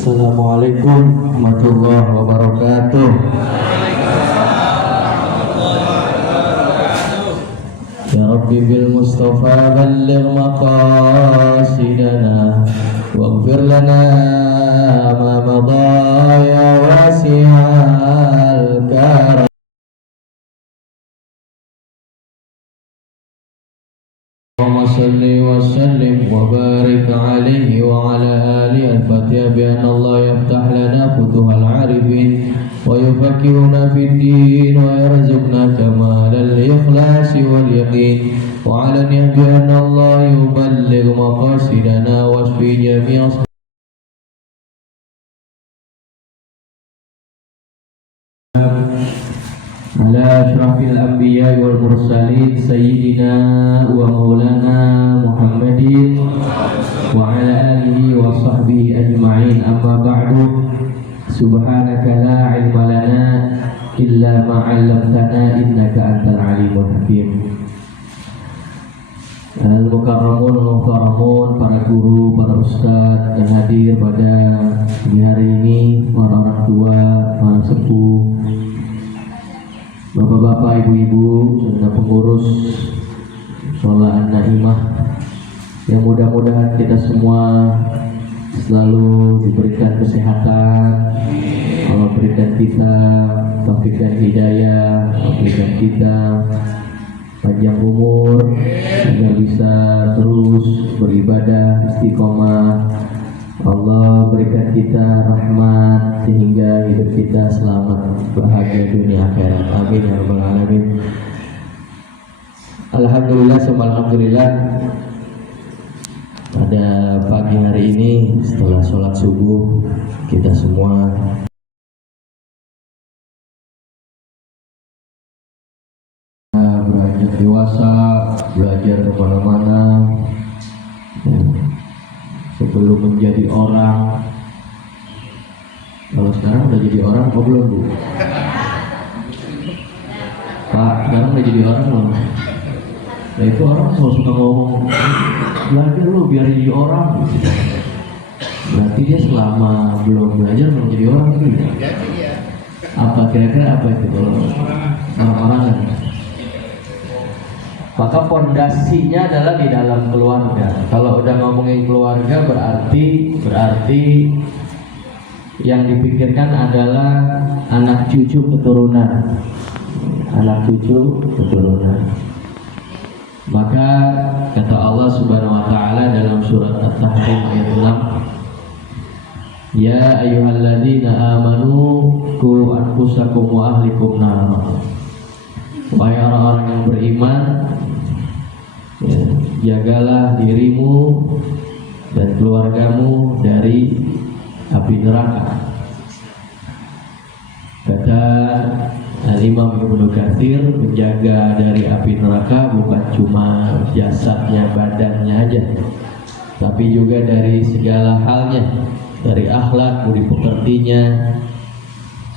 Assalamualaikum warahmatullahi wabarakatuh. Ya Rabbi bil Mustafa balligh maqasidana waghfir lana ma madha ya wasi'al karam. Allahumma salli wa sallim wa barik alaihi wa ala alihi al-Fatiha bi anna Allah yaftah lana futuhal arifin wa yufaqihuna fid din wa yarzuqna kamalal ikhlasi wal yaqin wa ala bi anna Allah yuballigh maqasidana wa yashfi jami'a ala asyrafil anbiya wal mursalin sayyidina wa maulana Muhammadin wa ala alihi wa sahbihi ajma'in, amma ba'du. Subhanaka la ilma lana illa ma 'allamtana innaka antal alimul hakim. Al-mukarramun al-mukarramun, para guru, para ustadz yang hadir pada hari ini, para orang tua, para sepuh, bapak-bapak, ibu-ibu, serta pengurus sholat An-Naimah, yang mudah-mudahan kita semua selalu diberikan kesehatan, Allah berikan kita taufik dan hidayah, Allah berikan kita panjang umur sehingga bisa terus beribadah istiqomah. Allah berikan kita rahmat sehingga hidup kita selamat bahagia dunia akhirat. Amin ya rabbal alamin. Alhamdulillah, alhamdulillah, pada pagi hari ini setelah sholat subuh kita semua beranjak dewasa, belajar kemana-mana, ya. Sebelum menjadi orang, kalau sekarang udah jadi orang, kok belum Bu? Pak, sekarang udah jadi orang belum? Nah itu orang selalu suka ngomong, belajar lu biar jadi orang gitu. Berarti dia selama belum belajar belum jadi orang gitu. Apa kira-kira apa itu kalau orang-orang? Maka fondasinya adalah di dalam keluarga. Kalau udah ngomongin keluarga berarti yang dipikirkan adalah anak cucu keturunan. Anak cucu keturunan. Maka kata Allah Subhanahu wa taala dalam surat At-Tahrim ayat 6, ya ayyuhalladzina amanu qu anfusakum wa ahlikum nar. Wahai orang-orang yang beriman, ya, jagalah dirimu dan keluargamu dari api neraka. Kata Imam Ibnu Katsir, menjaga dari api neraka bukan cuma jasadnya, badannya aja, tapi juga dari segala halnya, dari akhlak, budi pekertinya,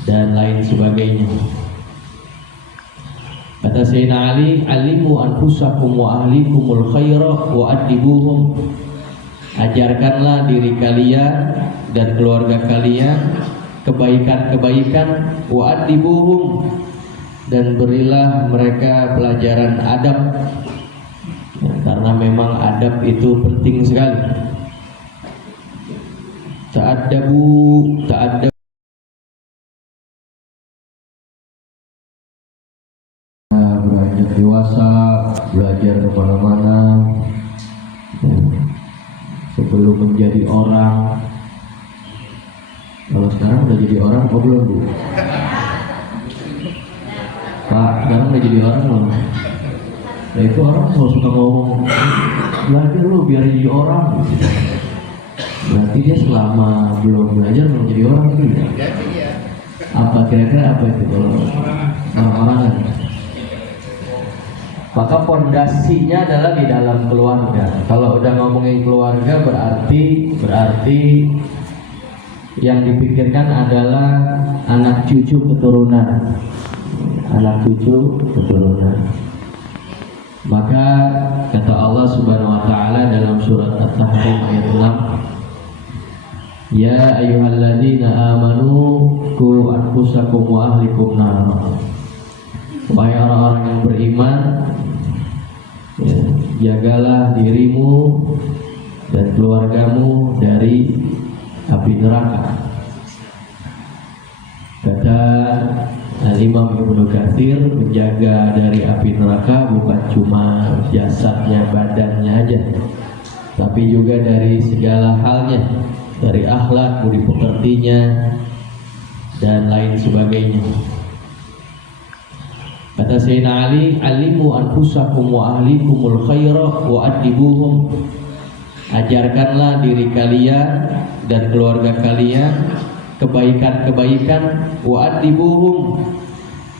dan lain sebagainya. Kata Sayyidina Ali, alimu anfusakum wa ahlikumul khaira wa adibuhum. Ajarkanlah diri kalian dan keluarga kalian kebaikan-kebaikan, wa adibuhum, dan berilah mereka pelajaran adab, ya, karena memang adab itu penting sekali. Ta'addabu beranjak dewasa, belajar kemana-mana, ya. Sebelum menjadi orang. Kalau sekarang udah jadi orang, kok belum Bu? Pak, sekarang udah jadi orang belum? Nah itu orang selalu suka ngomong, belajar lu biar jadi orang gitu. Berarti dia selama belum belajar belum jadi orang gitu. Apa kira-kira apa itu kalau orang-orang? Maka fondasinya adalah di dalam keluarga. Kalau udah ngomongin keluarga berarti yang dipikirkan adalah anak cucu keturunan. Anak cucu keturunan. Maka kata Allah Subhanahu wa taala dalam surat At-Tahrim ayat 6, Ya ayyuhalladzina amanu qu anfusakum wa ahlikum nar. Wahai orang-orang yang beriman, ya, jagalah dirimu dan keluargamu dari api neraka. Kata Imam Ibnu Katsir, menjaga dari api neraka bukan cuma jasadnya, badannya aja, tapi juga dari segala halnya, dari akhlak, budi pekertinya, dan lain sebagainya. Kata Sayyidina Ali, alimu anfusakum wa ahlikumul khaira wa adibuhum. Ajarkanlah diri kalian dan keluarga kalian kebaikan-kebaikan, wa adibuhum,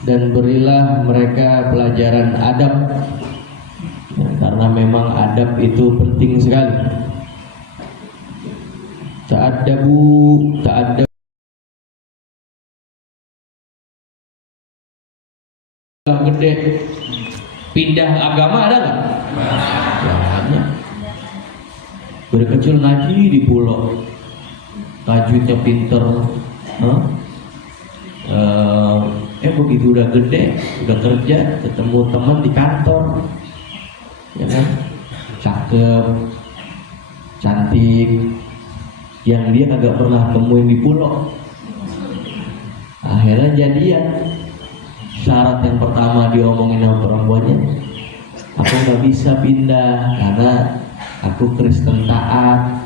dan berilah mereka pelajaran adab, ya, karena memang adab itu penting sekali. Ta'addabu gede. Pindah agama ada nggak? Ada. Dari kecil ngaji di pulau, tajwidnya pinter, begitu udah gede, udah kerja, ketemu teman di kantor, ya kan, cakep, cantik, yang dia kagak pernah temuin di pulau, akhirnya jadian. Syarat yang pertama diomongin sama perempuannya, aku nggak bisa pindah karena aku Kristen taat,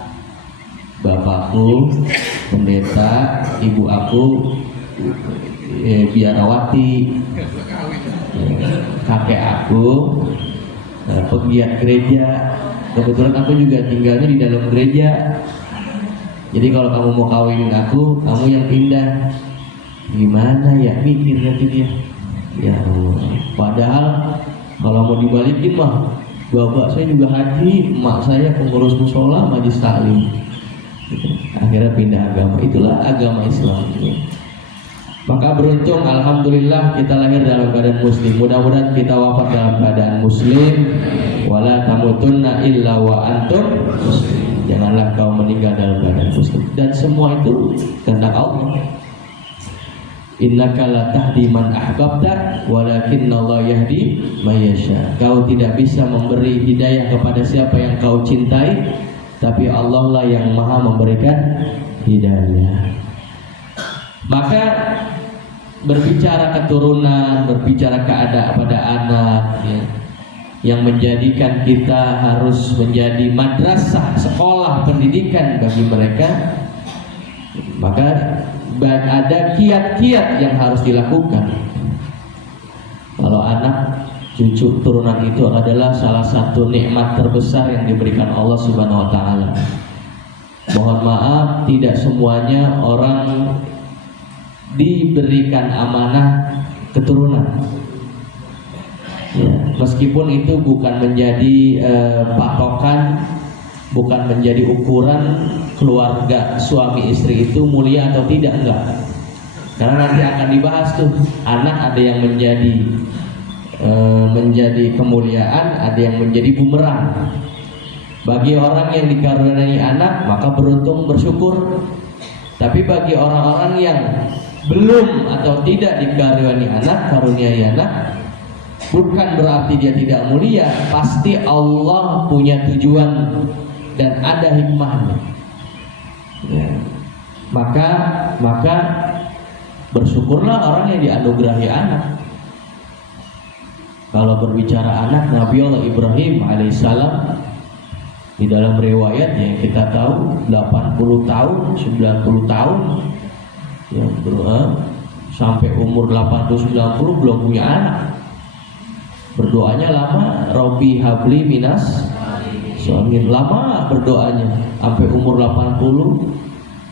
bapakku pendeta, ibu aku biarawati, kakek aku pegiat gereja. Kebetulan aku juga tinggalnya di dalam gereja. Jadi kalau kamu mau kawin aku, kamu yang pindah. Gimana ya, mikir nanti dia. Ya Allah. Padahal kalau mau dibalikin mah, bapak saya juga haji, emak saya pengurus musola, majlis taklim. Akhirnya pindah agama. Itulah agama Islam. Maka beruntung, alhamdulillah kita lahir dalam keadaan muslim. Mudah-mudahan kita wafat dalam keadaan muslim. Wala tamutunna illa wa antum muslim. Janganlah kau meninggal dalam keadaan muslim. Dan semua itu kehendak Allah. Innaka la tahdi man ahbabta walakinnallaha yahdi may yasha. Kau tidak bisa memberi hidayah kepada siapa yang kau cintai, tapi Allah lah yang maha memberikan hidayah. Maka berbicara keturunan, berbicara keadaan pada anak, ya, yang menjadikan kita harus menjadi madrasah, sekolah pendidikan bagi mereka, maka ada kiat-kiat yang harus dilakukan. Kalau anak cucu turunan itu adalah salah satu nikmat terbesar yang diberikan Allah Subhanahu wa taala. Mohon maaf, tidak semuanya orang diberikan amanah keturunan. Ya, meskipun itu bukan menjadi patokan, bukan menjadi ukuran keluarga suami istri itu mulia atau tidak, enggak. Karena nanti akan dibahas tuh, anak ada yang menjadi kemuliaan, ada yang menjadi bumerang. Bagi orang yang dikaruniai anak maka beruntung, bersyukur. Tapi bagi orang-orang yang belum atau tidak dikaruniai anak, bukan berarti dia tidak mulia. Pasti Allah punya tujuan dan ada hikmahnya. Ya. Maka bersyukurlah orang yang dianugerahi anak. Kalau berbicara anak, Nabi Allah Ibrahim alaihissalam, di dalam riwayat yang kita tahu 80 tahun, 90 tahun, ya, sampai umur 80-90 belum punya anak. Berdoanya lama, Robbi habli minas soalnya lama berdoanya, sampai umur 80,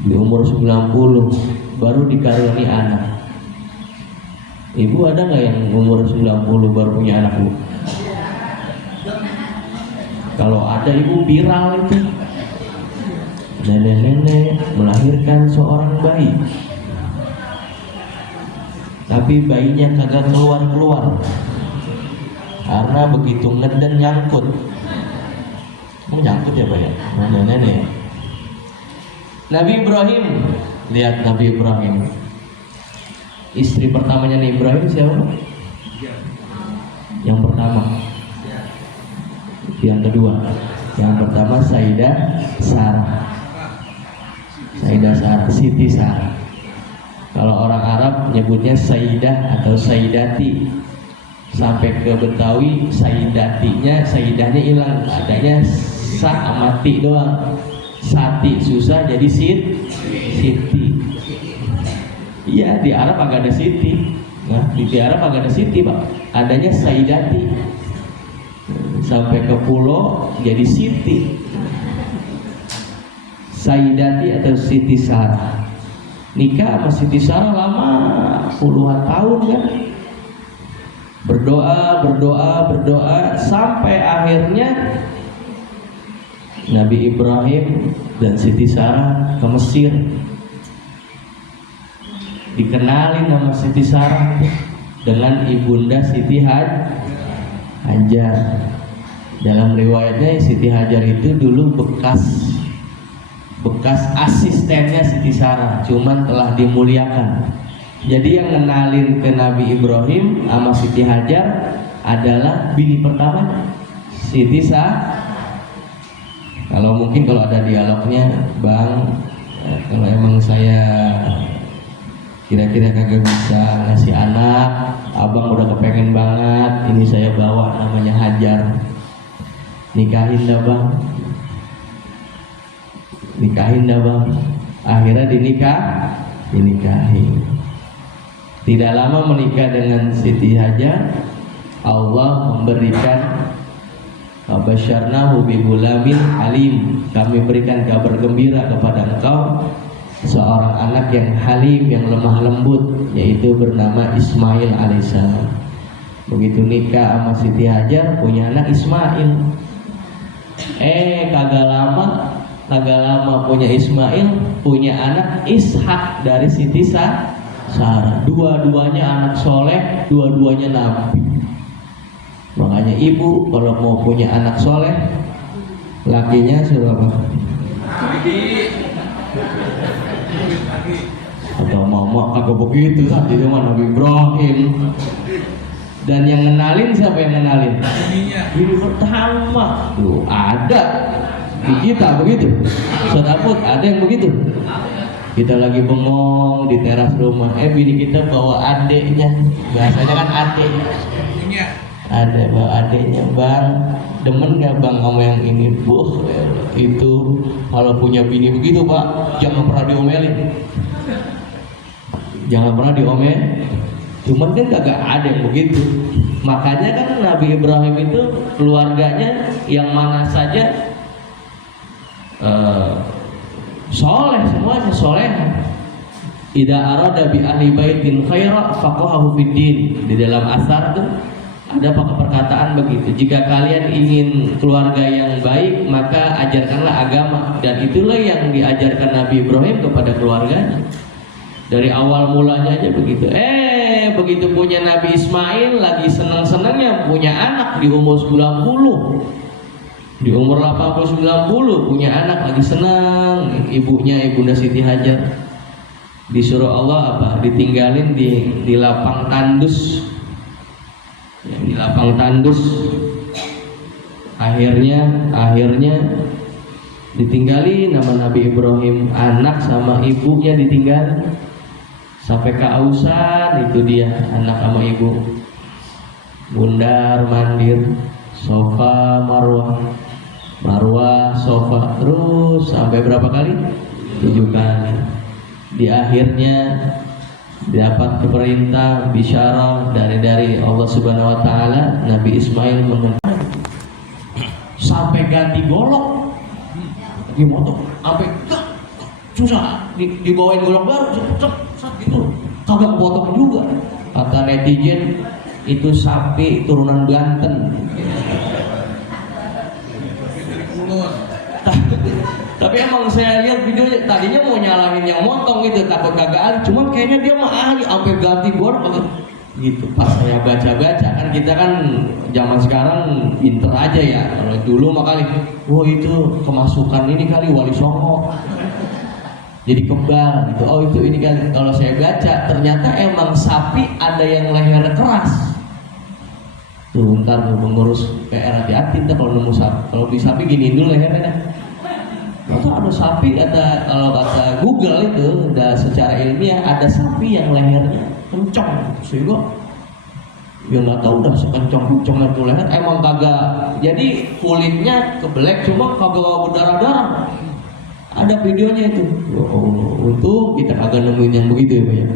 di umur 90 baru dikaruniai anak. Ibu ada nggak yang umur 90 baru punya anak, Bu? Kalau ada ibu viral itu, nenek-nenek melahirkan seorang bayi, tapi bayinya kagak keluar-keluar karena begitu ngeden nyangkut. Nyangkut ya Pak ya, nenek-nenek. Nabi Ibrahim, lihat Nabi Ibrahim. Istri pertamanya Nabi Ibrahim siapa? Yang pertama. Yang kedua. Yang pertama Sayyidah Sarah. Sayyidah Sarah, Siti Sarah. Kalau orang Arab nyebutnya Sayyidah atau Sayyidati. Sampai ke Betawi Sayyidatinya, Sayyidahnya hilang, adanya sa sama ti doang. Sati susah jadi Siti. Iya, di Arab agak ada Siti. Nah, di Arab agak ada Siti, Pak. Adanya Sayyidati. Sampai ke pulau jadi Siti. Sayyidati atau Siti Sarah. Nikah sama Siti Sarah lama, puluhan tahun kan. Berdoa sampai akhirnya Nabi Ibrahim dan Siti Sarah ke Mesir. Dikenalin nama Siti Sarah dengan ibunda Siti Hajar. Dalam riwayatnya Siti Hajar itu dulu bekas asistennya Siti Sarah, cuman telah dimuliakan. Jadi yang kenalin ke Nabi Ibrahim sama Siti Hajar adalah bini pertamanya Siti Sarah. Kalau mungkin kalau ada dialognya, Bang, kalau emang saya kira-kira kagak bisa ngasih anak, abang udah kepengen banget, ini saya bawa namanya Hajar, nikahin dah bang. Akhirnya dinikahin. Tidak lama menikah dengan Siti Hajar, Allah memberikan Basyarnahu bigulamin halim. Kami berikan kabar gembira kepada engkau seorang anak yang halim, yang lemah lembut, yaitu bernama Ismail alaihissalam. Begitu nikah sama Siti Hajar, punya anak Ismail. Kagak lama punya Ismail, punya anak Ishak dari Siti Sarah. Dua-duanya anak soleh, dua-duanya nabi. Makanya ibu kalau mau punya anak soleh, lakinya suruh apa? Atau mama kagak begitu, saat itu mah Nabi Ibrahim. Dan yang ngenalin siapa yang ngenalin? Bini pertama. Tuh ada di kita begitu. Sedaput ada yang begitu. Kita lagi bengong di teras rumah, bini kita bawa adeknya. Biasanya kan adek. Ada bawa adeknya, bang, demen gak bang sama yang ini? Itu kalau punya bini begitu pak, jangan pernah diomelin. Cuman kan kagak ada yang begitu. Makanya kan Nabi Ibrahim itu keluarganya yang mana saja soleh, semuanya soleh. Idza arada bi ahli baitin khaira faqahahu fid din. Di dalam asar tuh ada perkataan begitu, jika kalian ingin keluarga yang baik maka ajarkanlah agama, dan itulah yang diajarkan Nabi Ibrahim kepada keluarganya. Dari awal mulanya aja begitu. Begitu punya Nabi Ismail, lagi senang-senangnya punya anak di umur 90. Di umur 80-90 punya anak, lagi senang. Ibunya Ibunda Siti Hajar disuruh Allah apa? Ditinggalin di lapang tandus. Di lapang tandus. Akhirnya ditinggali nama Nabi Ibrahim, anak sama ibunya ditinggal sampai keausan. Itu dia anak sama ibu, bundar mandir, sofa marwah sofa, terus sampai berapa kali? 7 kali. Di akhirnya dapat perintah bisyarah dari Allah Subhanahu wa taala. Nabi Ismail mengatakan sampai ganti golok di motor, sampai susah dibawain golok baru gitu, kagak potong juga. Kata netizen, itu sapi turunan Banten. Tapi emang saya lihat videonya, tadinya mau nyalahin yang motong gitu, takut kagak ahli, cuman kayaknya dia mah ahli, sampai ganti golok gitu. Pas saya baca-baca, kan kita kan zaman sekarang pinter aja ya. Kalau dulu mah kali, wah itu kemasukan ini kali Wali Songo. jadi kebal gitu. Oh itu ini kan, kalau saya baca ternyata emang sapi ada yang lehernya keras. Tuh ntar mengurus PR hati-hati ntar kalau nemu sapi. Kalau di sapi giniin dulu lehernya. Atau ada sapi, kalau kata Google itu udah secara ilmiah ada sapi yang lehernya kencang, sehingga ya nggak tahu udah sekencang-kencang itu leher emang kagak. Jadi kulitnya kebelek cuma kagak berdarah-darah. Ada videonya itu. Oh, untung kita kagak nemuin yang begitu ya.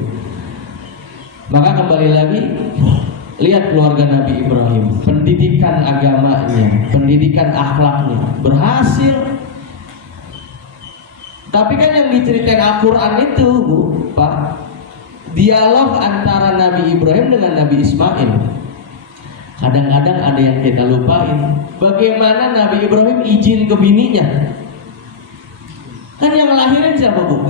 Maka kembali lagi, lihat keluarga Nabi Ibrahim, pendidikan agamanya, pendidikan akhlaknya berhasil. Tapi kan yang diceritain Al-Quran itu, Bu, Pak, dialog antara Nabi Ibrahim dengan Nabi Ismail. Kadang-kadang ada yang kita lupain. Bagaimana Nabi Ibrahim izin ke bininya? Kan yang lahirin siapa, Bu?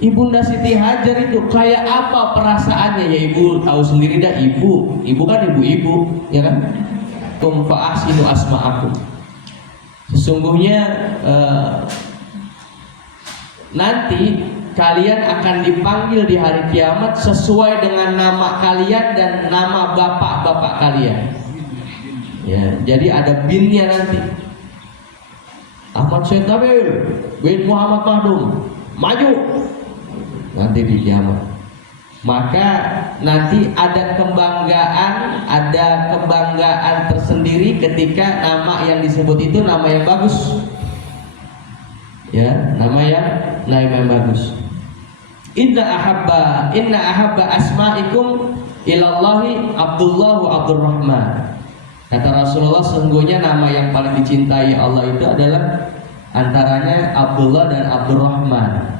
Ibunda Siti Hajar itu. Kayak apa perasaannya? Ya ibu tahu sendiri dah, ibu kan ibu-ibu, ya kan? Fa'ahsinu asma'akum. Sesungguhnya nanti kalian akan dipanggil di hari kiamat sesuai dengan nama kalian dan nama bapak-bapak kalian. Ya, jadi ada binnya nanti. Ahmad Syed Nabil bin Muhammad Mahdum maju nanti di kiamat. Maka nanti ada kebanggaan tersendiri ketika nama yang disebut itu nama yang bagus. Ya, nama yang bagus. Inna ahabba asma'ikum ilallahi Abdullah wa Abdurrahman. Kata Rasulullah, sesungguhnya nama yang paling dicintai Allah itu adalah antaranya Abdullah dan Abdurrahman.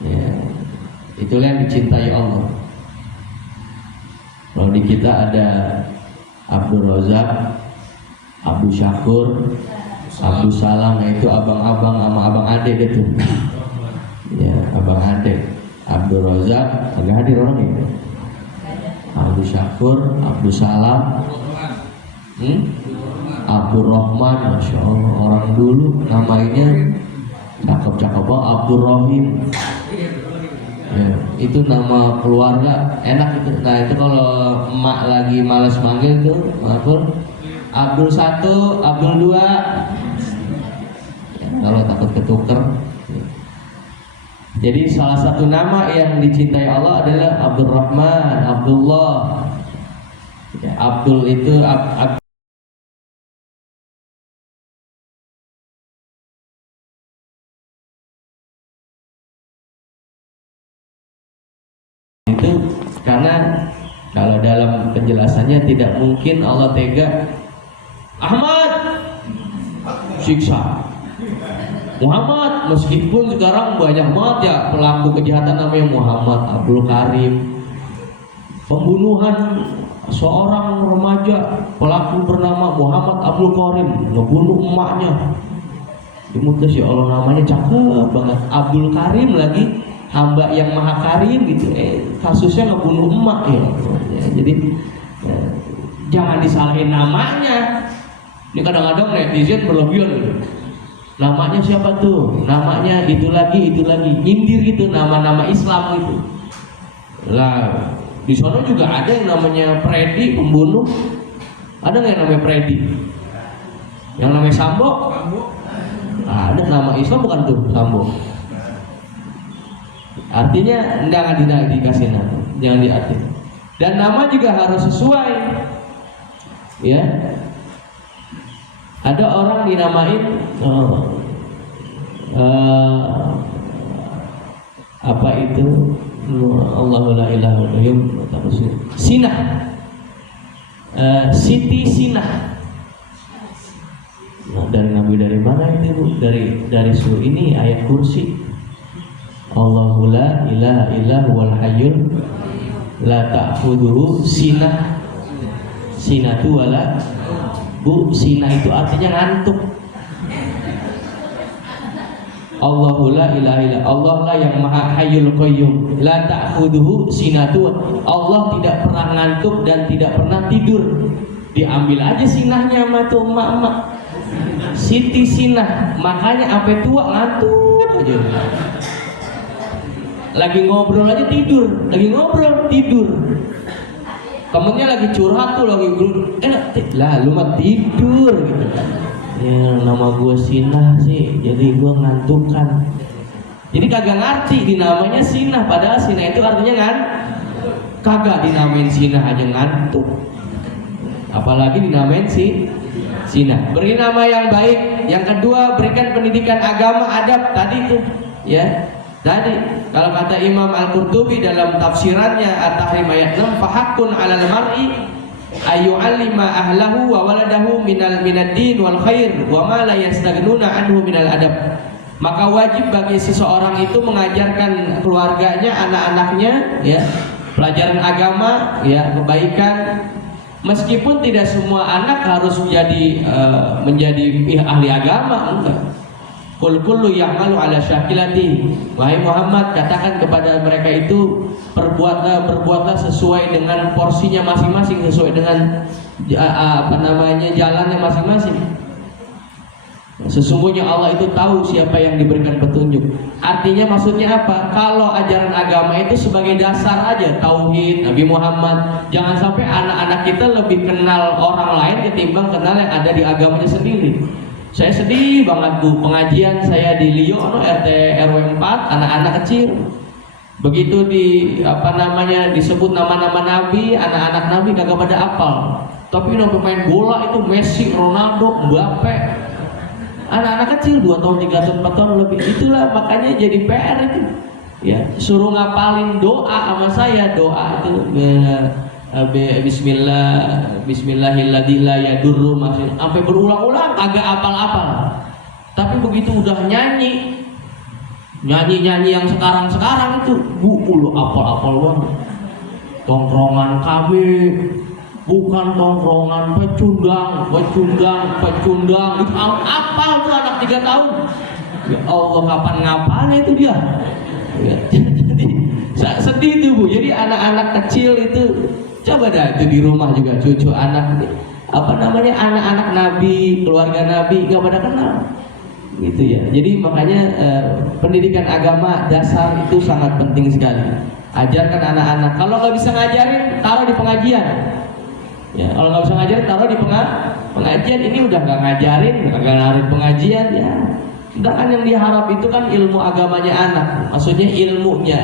Ya, itulah yang dicintai Allah. Kalau di kita ada Abdul Razak, Abdul Syakur, Abdul Salam, itu abang-abang sama abang adik itu. Ya, abang adik. Abdul Razak agak hadir orang ini. Abdul Syakur, Abdul Salam, Abdul Rahman, Masya Allah, orang dulu namanya cakep-cakep banget. Abdul Rahim. Ya, itu nama keluarga enak itu. Nah itu kalau emak lagi malas manggil tuh Abdul 1, Abdul 2. Kalau takut ketuker. Jadi salah satu nama yang dicintai Allah adalah Abdurrahman, Abdullah. Ya, Abdul itu itu karena kalau dalam penjelasannya tidak mungkin Allah tega Ahmad siksa Muhammad, meskipun sekarang banyak banget ya pelaku kejahatan namanya Muhammad Abdul Karim, pembunuhan seorang remaja pelaku bernama Muhammad Abdul Karim ngebunuh emaknya. Dimutus ya Allah, namanya cakep banget, Abdul Karim lagi, hamba yang maha karim gitu. Kasusnya ngebunuh emak ya. Jadi jangan disalahin namanya. Ini kadang-kadang netizen berlebihan gitu. Namanya siapa tuh? Namanya itu lagi, nyindir gitu nama-nama Islam gitu. Lah, di sana juga ada yang namanya Freddy pembunuh. Ada nggak yang namanya Freddy? Yang namanya Sambo? Ada nama Islam bukan tuh Sambo. Artinya jangan dikasih nama, jangan diartikan. Dan nama juga harus sesuai. Ya. Ada orang dinamain apa itu? Allahu la ilaha illallah. Sinah. Siti Sinah. Nah, dari Nabi dari mana itu, Bu? Dari surah ini ayat kursi. Allahu la ilaha illa huwal hayyul la ta'khudhuhu sinah. Sinatu wala, Bu, sinah itu artinya ngantuk. Allahu la ilaha illa, Allah lah yang maha hayyul qayyum, la ta'khudhuhu sinatu. Allah tidak pernah ngantuk dan tidak pernah tidur. Diambil aja sinahnya sama tuh emak-emak. Siti Sinah, makanya sampai tua ngantuk aja. Lagi ngobrol aja tidur, lagi ngobrol tidur. Temennya lagi curhat tuh, lagi lah lu mah tidur gitu. Ya nama gue Sinah sih, jadi gue ngantukan. Jadi kagak ngerti dinamanya Sinah, padahal Sinah itu artinya kagak dinamain Sinah aja ngantuk. Apalagi dinamain Sinah. Beri nama yang baik. Yang kedua, berikan pendidikan agama, adab tadi tuh, ya. Tadi kalau kata Imam Al-Qurtubi dalam tafsirannya At-Tahrim ayat 6, fahaqqun 'alal mar'i ayyu'allima ahlahu wa waladahu minad din wal khair wa ma la yastaghnuna anhu minal adab. Maka wajib bagi seseorang itu mengajarkan keluarganya, anak-anaknya, ya, pelajaran agama, ya, kebaikan. Meskipun tidak semua anak harus menjadi ahli agama, enggak. Qul kullu ya'malu ala syakilati. Wahai Muhammad, katakan kepada mereka itu, berbuatlah sesuai dengan porsinya masing-masing, sesuai dengan jalannya masing-masing. Sesungguhnya Allah itu tahu siapa yang diberikan petunjuk. Artinya maksudnya apa? Kalau ajaran agama itu sebagai dasar aja, tauhid, Nabi Muhammad. Jangan sampai anak-anak kita lebih kenal orang lain ketimbang kenal yang ada di agamanya sendiri. Saya sedih banget Bu, pengajian saya di Lio, RT RW 4, anak-anak kecil. Begitu disebut nama-nama Nabi, anak-anak Nabi kagak pada apal. Tapi yang pemain bola itu Messi, Ronaldo, Mbappe. Anak-anak kecil 2 tahun, 3 tahun, 4 tahun lebih. Itulah makanya jadi PR itu. Ya, suruh ngapalin doa sama saya, doa itu Bismillahilladzi la yadurru masih sampai berulang-ulang agak apal-apal. Tapi begitu udah nyanyi yang sekarang itu lu apal-apal banget. Tongkrongan KB bukan tongkrongan pecundang itu apal tuh anak 3 tahun. Ya Allah, kapan ngapalnya itu dia. Ya, jadi sedih tuh Bu. Jadi anak-anak kecil itu coba dah itu di rumah juga, cucu anak anak-anak Nabi, keluarga Nabi gak pada kenal gitu ya. Jadi makanya pendidikan agama dasar itu sangat penting sekali. Ajarkan anak-anak. Kalau nggak bisa ngajarin, taruh di pengajian. Ya, kalau nggak bisa ngajarin, taruh di pengajian. Ini udah nggak ngajarin, nggak narik pengajian ya. Sedangkan yang diharap itu kan ilmu agamanya anak. Maksudnya ilmunya,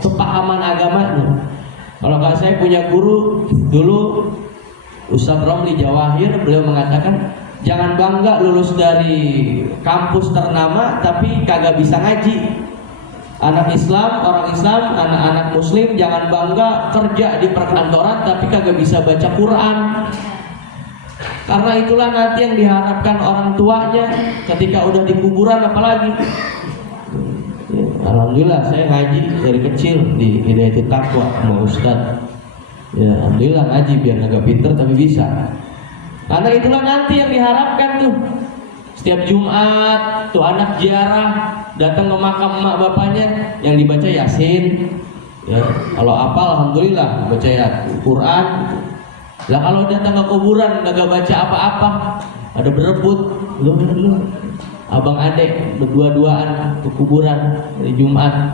kepahaman agamanya. Kalau saya punya guru dulu, Ustadz Romli Jawahir, beliau mengatakan jangan bangga lulus dari kampus ternama tapi kagak bisa ngaji. Anak Islam, orang Islam, anak-anak Muslim jangan bangga kerja di perkantoran tapi kagak bisa baca Quran. Karena itulah nanti yang diharapkan orang tuanya ketika udah di kuburan apalagi. Ya, alhamdulillah saya ngaji dari kecil di Hidayatul Taqwa sama Ustadz. Ya, alhamdulillah ngaji biar agak pinter tapi bisa. Karena itulah nanti yang diharapkan tuh. Setiap Jumat tuh anak ziarah datang ke makam emak bapaknya yang dibaca Yasin. Ya, kalau apa alhamdulillah baca ya Quran. Lah kalau datang ke kuburan kagak baca apa-apa, ada berebut, lu abang adek berdua-duaan ke kuburan hari Jumat.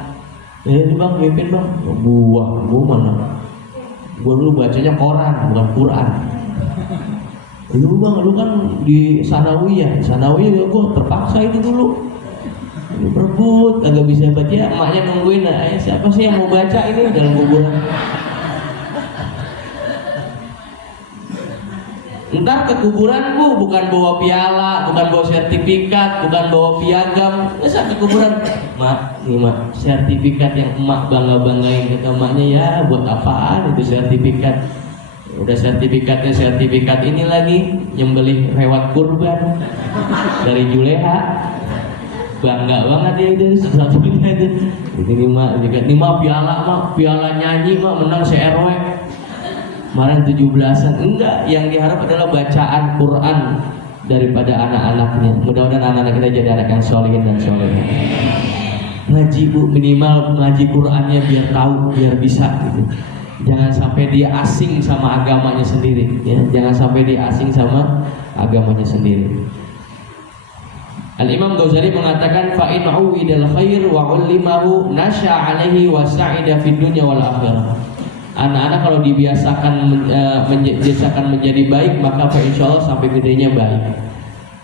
Ini bang, mimpin bang. Gua mana? Gua dulu bacanya koran bukan Quran. Lu bang, lu kan di Sanawiyah gua terpaksa itu dulu. Ini berebut, kagak bisa baca. Emaknya nungguin, siapa sih yang mau baca ini dalam kuburan? Ntar ke kuburan Bu bukan bawa piala, bukan bawa sertifikat, bukan bawa piagam. Masa ke kuburan, mak, nih mak, sertifikat yang emak bangga-banggain kata emaknya, ya buat apaan itu sertifikat? Udah sertifikat ini lagi nyembelih lewat kurban dari Juleha. Bangga banget ya itu satu-satunya itu. Ini mak piala nyanyi mak menang se-RW. Kemarin 17-an, enggak, yang diharap adalah bacaan Quran daripada anak-anaknya. Mudah-mudahan anak-anak kita jadi anak yang solihin dan solehah. Ngaji Bu, minimal ngaji Qurannya biar tahu, biar bisa gitu. Jangan sampai dia asing sama agamanya sendiri, ya. Jangan sampai dia asing sama agamanya sendiri. Al-Imam Ghazali mengatakan fa in uwidal khair wa 'allimahu nasya 'alaihi wa sa'ida fid dunya wal akhirah. Anak-anak kalau dibiasakan menjadi baik, maka insyaallah sampai gedenya baik.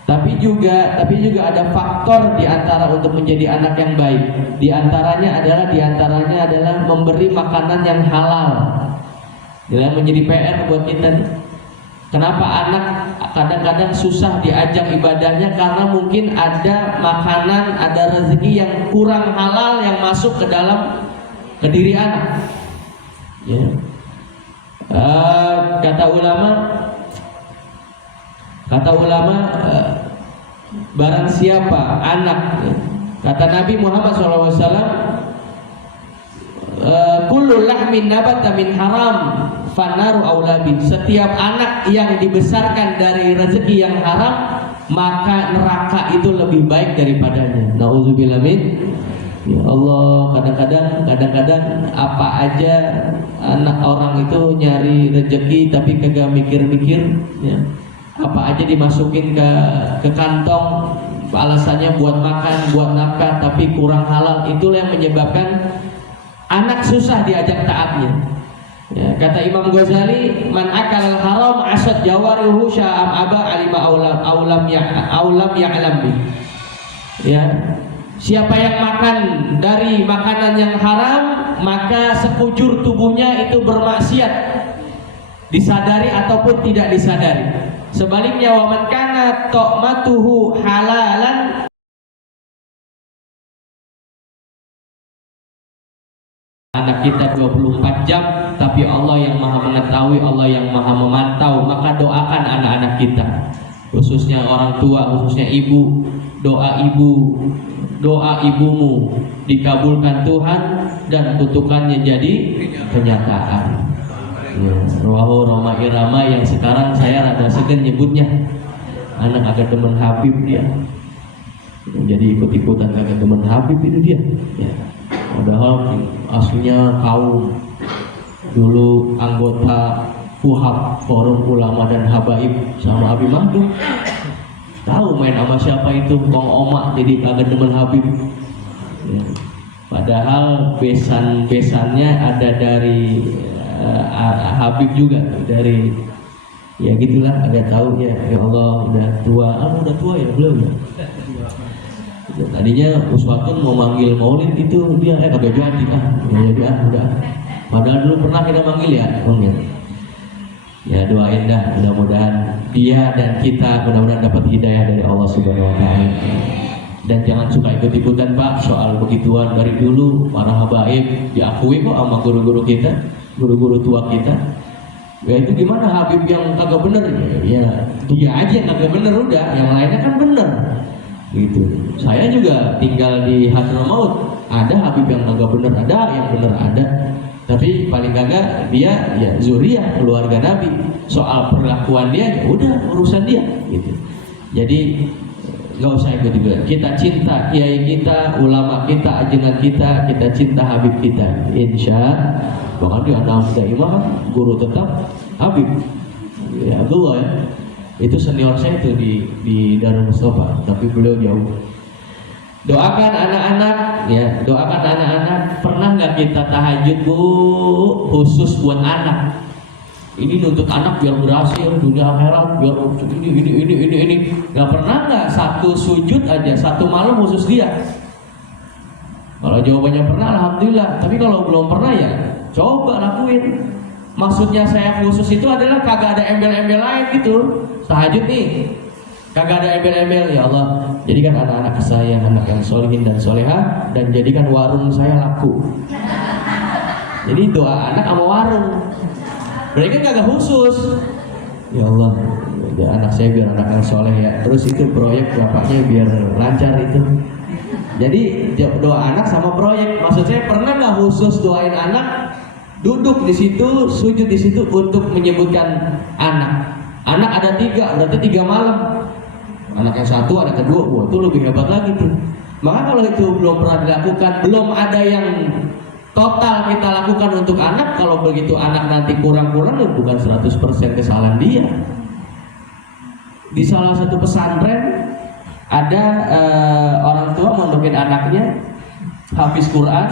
Tapi juga ada faktor di antara untuk menjadi anak yang baik. Di antaranya adalah memberi makanan yang halal. Jadi menjadi PR buat kita nih. Kenapa anak kadang-kadang susah diajak ibadahnya? Karena mungkin ada makanan, ada rezeki yang kurang halal yang masuk ke dalam diri anak. Ya. Kata ulama, barang siapa anak, kata Nabi Muhammad SAW, kullu lahmin nabata min haram fanaru aulabi. Setiap anak yang dibesarkan dari rezeki yang haram, maka neraka itu lebih baik daripadanya. Nauzubillah min. Ya Allah, kadang-kadang apa aja anak orang itu nyari rezeki tapi kagak mikir-mikir, ya. Apa aja dimasukin ke kantong, alasannya buat makan, buat nafkah, tapi kurang halal. Itulah yang menyebabkan anak susah diajak taatnya. Ya, kata Imam Ghazali, man akal haram asad jawarihu sya'am aba alima aulam ya'lam bi. Ya. Siapa yang makan dari makanan yang haram, maka sekujur tubuhnya itu bermaksiat, disadari ataupun tidak disadari. Sebaliknya, wa man kana ta'matuhu halalan, anak kita 24 jam, tapi Allah yang maha mengetahui, Allah yang maha memantau. Maka doakan anak-anak kita, khususnya orang tua, khususnya ibu. Doa ibumu dikabulkan Tuhan dan kutukannya jadi kenyataan. Ya, Rawahu Roma Irama yang sekarang saya rada segan nyebutnya. Anak agak teman Habib dia. Jadi ikut-ikutan agak teman Habib itu dia. Ya. Padahal aslinya kaum dulu anggota FUHAB, Forum Ulama dan Habaib sama Abi Mahdum. Tahu main sama siapa itu, Kong Omak, jadi agak demen Habib. Ya. Padahal besannya ada dari Habib juga, dari ya gitulah, agak tahu ya. Ya Allah udah tua ya belum ya. Tadinya Uswatun mau manggil Maulid itu dia kagak jadi udah. Padahal dulu pernah kita manggil ya, Ya doain dah, mudah-mudahan dia dan kita mudah-mudahan dapat hidayah dari Allah Subhanahu wa taala. Dan jangan suka ikut-ikutan Pak soal begituan. Dari dulu para habaib diakui kok sama guru-guru kita, guru-guru tua kita. Ya itu gimana Habib yang kagak bener? Ya dia aja yang kagak bener udah, yang lainnya kan bener. Gitu. Saya juga tinggal di Hadramaut, ada Habib yang kagak bener ada, yang bener ada. Tapi paling kagak dia ya zuriyah keluarga Nabi. Soal perlakuan dia ya udah urusan dia gitu. Jadi nggak usah ikut juga. Kita cinta kiai kita, ulama kita, ajengan kita cinta Habib kita. Insya bahkan di Anam Daimah guru tetap Habib ya, Abdullah ya. Itu senior saya itu di Darul Mustafa, tapi beliau jauh. Doakan anak-anak, ya, doakan anak-anak. Pernah nggak kita tahajud Bu khusus buat anak? Ini nuntut anak biar berhasil dunia akhirat, biar ini. Nggak pernah nggak satu sujud aja, satu malam khusus dia? Kalau jawabannya pernah, alhamdulillah. Tapi kalau belum pernah ya coba lakuin. Maksudnya saya khusus itu adalah kagak ada embel-embel lain gitu. Tahajud nih, kagak ada embel-embel. Ya Allah, jadikan anak-anak saya anak yang solehin dan soleha, dan jadikan warung saya laku. Jadi doa anak sama warung. Mereka kagak khusus. Ya Allah, anak saya biar anak yang soleh ya. Terus itu proyek bapaknya biar lancar itu. Jadi doa anak sama proyek. Maksud saya pernah nggak khusus doain anak, duduk di situ, sujud di situ untuk menyebutkan anak. Anak ada 3, berarti 3 malam. Anak yang 1, anak kedua, wah itu lebih hebat lagi tuh. Maka kalau itu belum pernah dilakukan, belum ada yang total kita lakukan untuk anak. Kalau begitu anak nanti kurang-kurang, bukan 100% kesalahan dia. Di salah satu pesantren Ada orang tua mondokin anaknya hafiz Quran,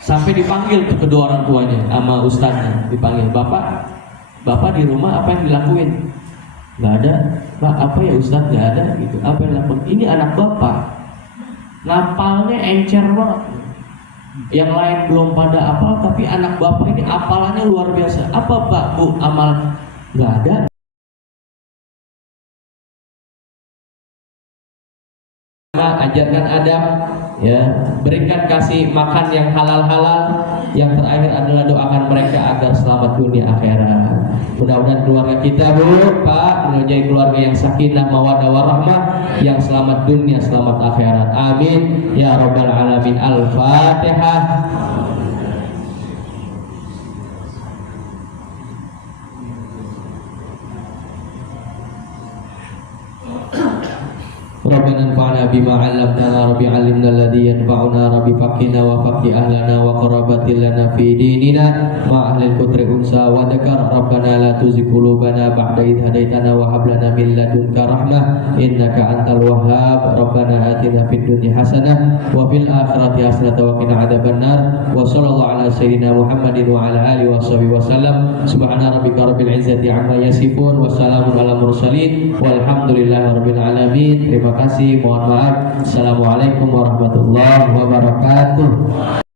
sampai dipanggil tuh kedua orang tuanya sama ustadznya, dipanggil, bapak di rumah apa yang dilakuin? Nggak ada. Pak, apa ya ustadz? Nggak ada gitu. Apa yang dilakuin? Ini anak bapak ngapalnya encer banget. Yang lain belum pada apal, tapi anak bapak ini apalannya luar biasa. Apa pak, bu, amal? Nggak ada. Ajarkan adab, ya, berikan kasih makan yang halal-halal. Yang terakhir adalah doakan mereka agar selamat dunia akhirat. Mudah-mudahan keluarga kita, bu, pak, menjadi keluarga yang sakinah mawaddah warahmah, yang selamat dunia, selamat akhirat. Amin ya rabbal alamin. Al-Fatihah. Rabbana anfa'na bima 'allamtana, Rabbi 'allimna alladhi yanfa'una, Rabbi faqihna wa faqih ahlana wa qarabatil lana fi dinina ma ahlil kutri unsa wa dzakar. Rabbana la tuzigh qulubana ba'da idh hadaitana wa hab lana min ladunka rahmah innaka antal wahhab. Rabbana atina fid dunya hasanah wa fil akhirati hasanah wa qina adzabannar. Wa sallallahu ala sayyidina Muhammadin wa ala alihi washabihi wasallam. Subhana rabbika rabbil izzati amma yasifun wa salamun ala mursalin walhamdulillahi rabbil alamin. Terima kasih, mohon maaf. Assalamualaikum warahmatullahi wabarakatuh.